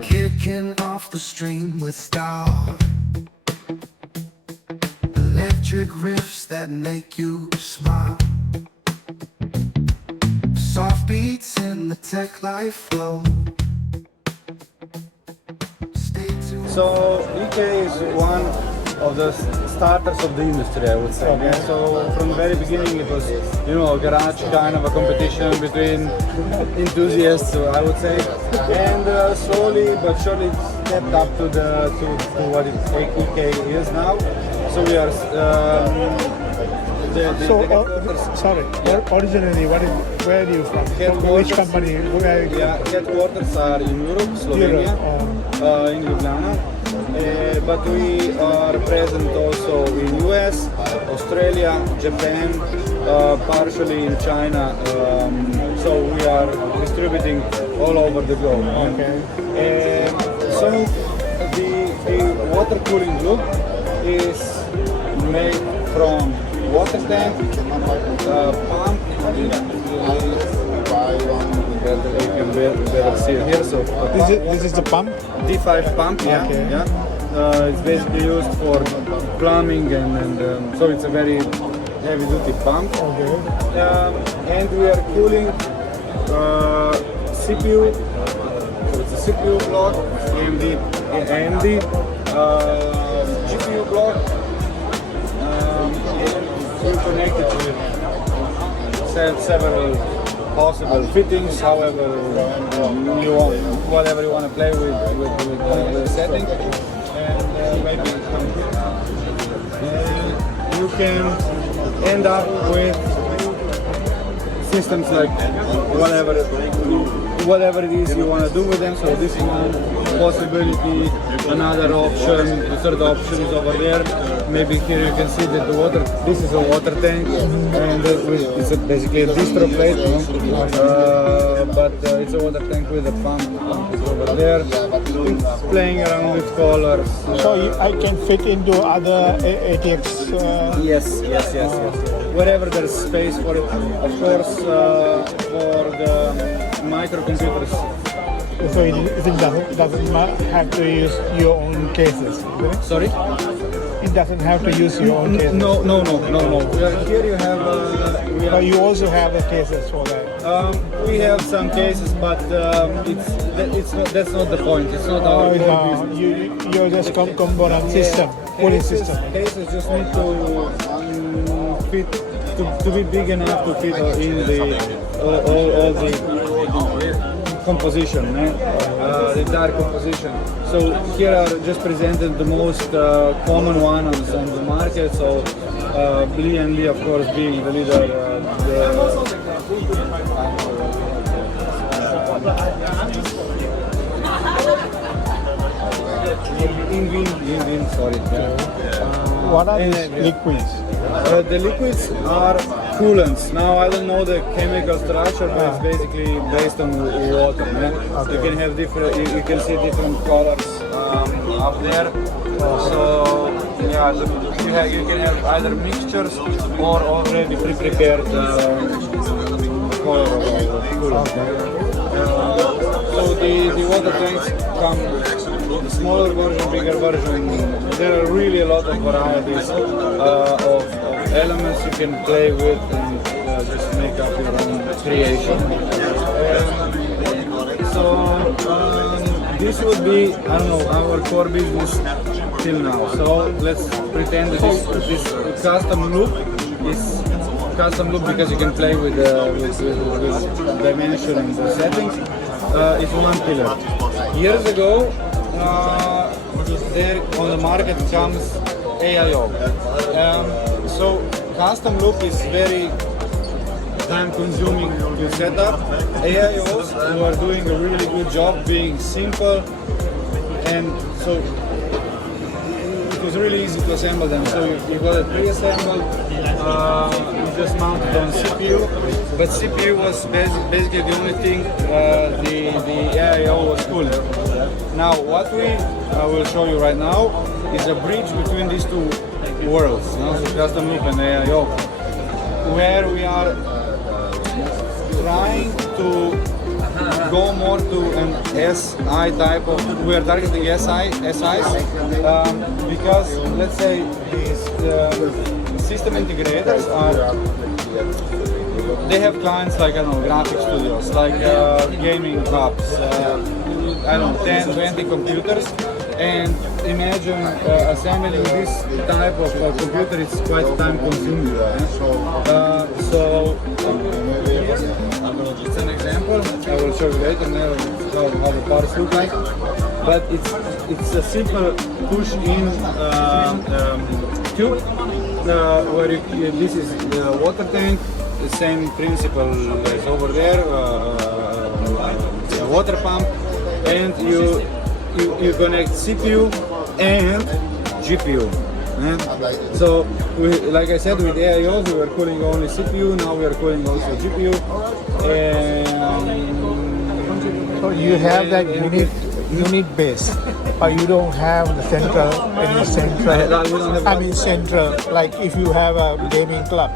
Kicking off the stream with style, electric riffs that make you smile, soft beats in the tech life flow. Stay tuned. So EK is one of the starters of the industry, I would say. Okay. Yeah? So from the very beginning it was, you know, a garage kind of a competition between enthusiasts, I would say, and slowly but surely stepped up to what EK is now. So we are sorry. Yeah. Originally, where are you from? Which company? Where are you from? Yeah, headquarters are in Europe, Slovenia, in Ljubljana. But we are present also in US, Australia, Japan, partially in China. So we are distributing all over the globe. Okay. So the water cooling loop is made from water tank, pump. You can better see it here. So This is the pump? D5 pump, yeah. Okay. Yeah. It's basically used for plumbing and so it's a very heavy duty pump. Okay. And we are cooling CPU, so it's a CPU block, AMD GPU block, and we connect it with several possible fittings, however you want, whatever you want to play with the setting, and maybe you can end up with systems like whatever it is you want to do with them. So this is one possibility. Another option, the third option is over there. Maybe here you can see that this is a water tank, and it's basically a distro plate, but it's a water tank with a pump. Is over there. Playing around with colors. So I can fit into other ATX? Yes. Wherever there's space for it. Of course, for the microcomputers. So it doesn't have to use your own cases, isn't it? Sorry? It doesn't have to use your own cases? No. Here you have... But you also have the cases for that? We have some cases, but that's not the point. It's not our core business. You're just component system, cooling system. Cases just need to fit, to be big enough to fit in all the composition, the entire composition. So here are just presented the most common ones on the market. So Lee and Lee, of course, being the leader. Sorry. What are these liquids? The liquids are coolants. Now I don't know the chemical structure, but it's basically based on water. Yeah? Okay. You can have different. You can see different colors up there. So yeah, you can have either mixtures or already pre-prepared color of coolant. So the water tanks come the smaller version, bigger version. There are really a lot of varieties of elements you can play with and just make up your own creation. This would be, I don't know, our core business till now. So let's pretend that this custom loop is custom loop because you can play with dimension and the settings. It's one pillar. Years ago, there on the market comes AIO. So custom loop is very time-consuming to set up. AIOs who are doing a really good job being simple, and so it was really easy to assemble them. So you got it pre-assembled, you just mount it on CPU, but CPU was basically the only thing the AIO was cooling. Now what I will show you right now is a bridge between these two worlds, so custom loop and AIO, where we are trying to go more to an SI type of. We are targeting SIs because let's say these system integrators are. They have clients like, I don't know, graphic studios, like gaming hubs, I don't know, 10, 20 computers, and imagine assembling this type of computer is quite time consuming. So it's an example, I will show you later how the parts look like, but it's a simple push-in tube where this is the water tank. The same principle as over there, a water pump, and you connect CPU and GPU. So, like I said, with AIOs we were cooling only CPU. Now we are cooling also GPU. So you have that unit base, but you don't have the central, central, like if you have a gaming club,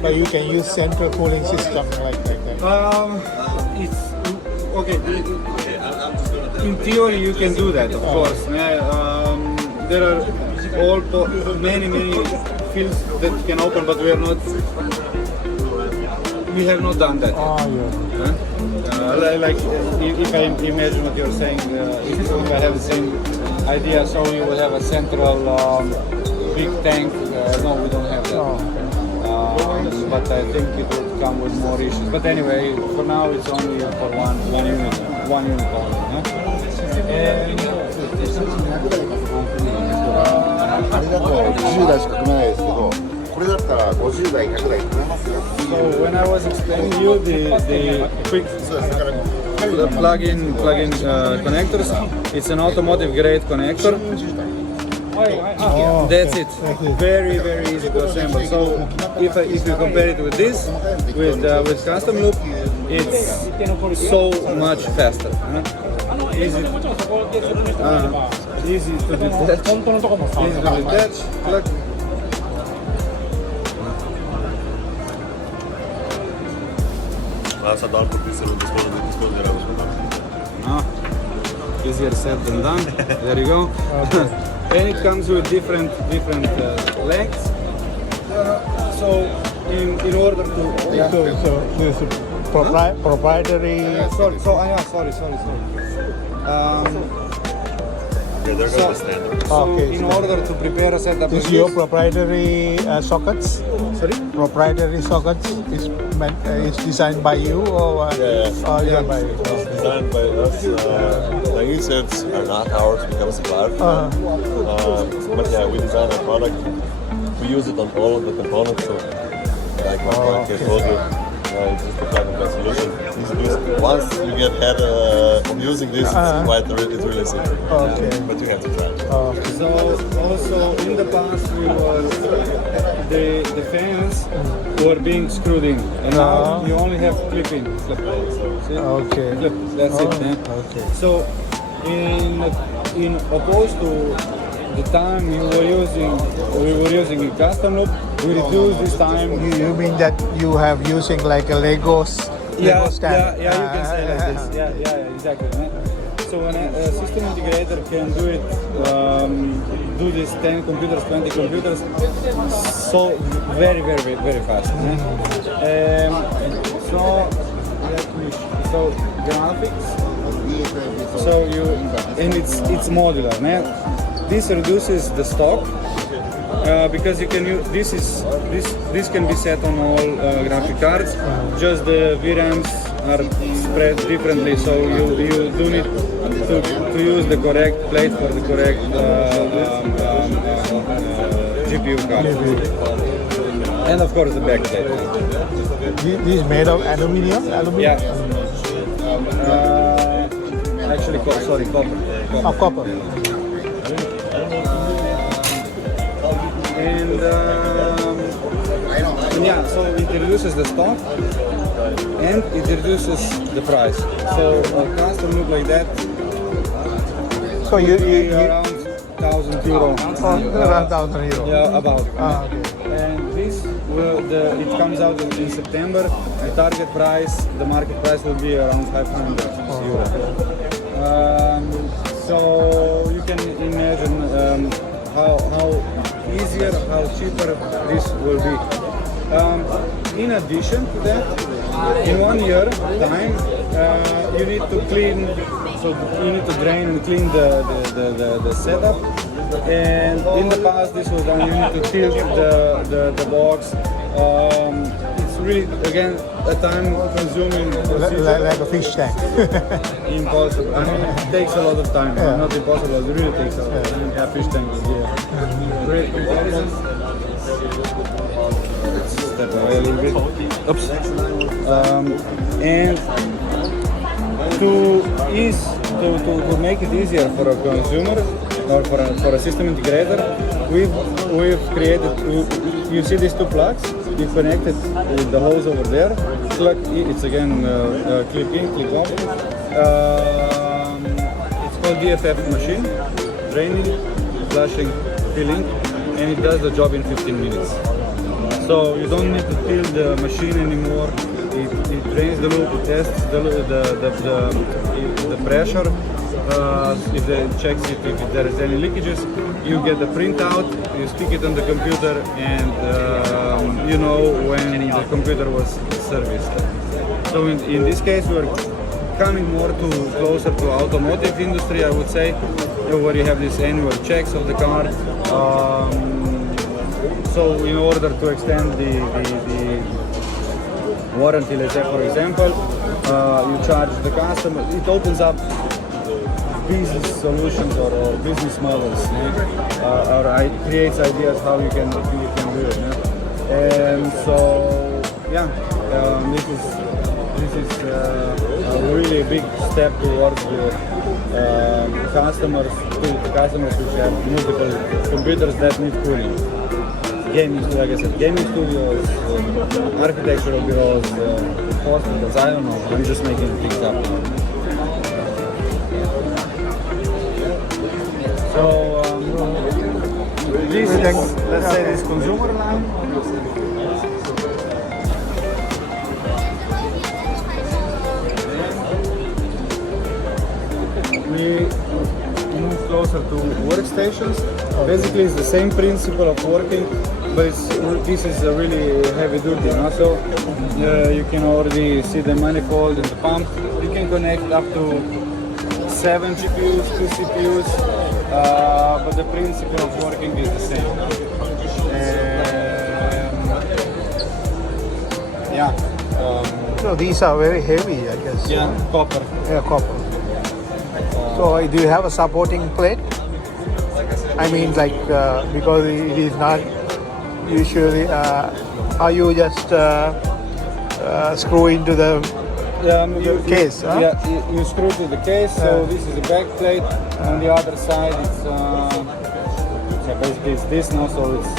but you can use central cooling system like that. It's okay. In theory, you can do that, of course. There are many fields that can open, but we have not done that. Like if I imagine what you're saying, if I have the same idea, so we will have a central big tank. No, we don't have that. But I think it will come with more issues. But anyway, for now it's only for one unit only. And 10台しか組めないですけど、これだったら50台、100台組めますよ。 so when I was explaining you the quick plug-in connectors, it's an automotive grade connector. That's it. Very easy to assemble. So if you compare it with this, with custom loop, it's so much faster. Easy to detach. Look. Easier said than done. There you go. And it comes with different lengths. So in order to So this proprietary. sorry. Yeah, they're going to standard. So Okay, in order to prepare a setup, Is like your this- proprietary sockets? sorry. Proprietary sockets is designed by you or designed by you? Designed by us. The insets are not ours, we have a supplier. But yeah, we design a product. We use it on all of the components. So, like my client here told you, it's just a plug-and-play solution. Easy to use. Once you get head on using this, it's really simple. Okay. But you have to try it. So also in the past the fans were being screwed in, and now you only have clip-in. See? Okay. Clip. That's it. Okay. So in opposed to the time we were using a custom loop, we reduced this time. You mean that you have using like a Lego stand? Yeah, you can say like this. Yeah, exactly. So when a system integrator can do it, do this 10 computers, 20 computers, so very fast. So graphics. So it's modular. Man. This reduces the stock. Because you can use this can be set on all graphic cards. Just the VRAMs are spread differently, so you do need to use the correct plate for the correct GPU card, and of course the back plate. This is made of aluminium. Yeah. Actually, copper. Oh, copper. And yeah, so it reduces the stock and it reduces the price. So a custom look like that So you around 1,000 euro. Around 1,000 euro. Yeah, about. Okay. And this it comes out in September. The target price, the market price will be around 500 euro. So you can imagine how easier, how cheaper this will be. In addition to that, in 1 year time, you need to clean. So you need to drain and clean the setup. And in the past, this was done. You need to tilt the box. It's really, again, a time-consuming procedure. Like a fish tank. Impossible. I mean, it takes a lot of time. Yeah. Not impossible. It really takes a lot of time. Yeah, fish tank is great comparison. Let's step away a little bit. Oops. And to make it easier for a consumer or for a system integrator, we've created. You see these two plugs? We've connected with the holes over there. It's again clip in, clip off. It's called DFF machine, draining, flushing, filling, and it does the job in 15 minutes. So you don't need to fill the machine anymore. It drains the loop, it tests the pressure, it checks if there is any leakages. You get the printout, you stick it on the computer, and you know when the computer was serviced. So in this case, we're coming more closer to automotive industry, I would say, where you have these annual checks of the car. So in order to extend the warranty, let's say for example, you charge the customer, it opens up business solutions or business models, or it creates ideas how you can do it. And so, yeah, this is a really big step towards the customers which have multiple computers that need cooling. Gaming, like I said, gaming studios, architectural bureaus, hospitals, I don't know, I'm just making things up. So, this is, let's say, this consumer line. We move closer to workstations. Basically, it's the same principle of working, but this is a really heavy duty. So you can already see the manifold and the pump. You can connect up to 7 GPUs, 2 CPUs, but the principle of working is the same. So these are very heavy, I guess. Yeah, copper. Yeah, copper. So do you have a supporting plate? I mean, like because it is not usually. Are you just screw into the case? Huh? Yeah, you screw to the case. So this is the back plate. On the other side, it's so basically it's this now. So it's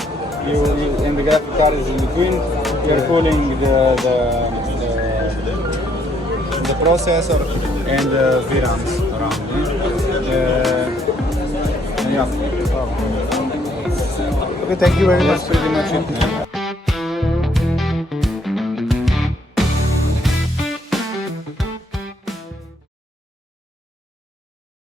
you and the graphic card is in between. You're cooling the processor and the VRAMs around. Yeah. Okay, thank you very much. That's pretty much it.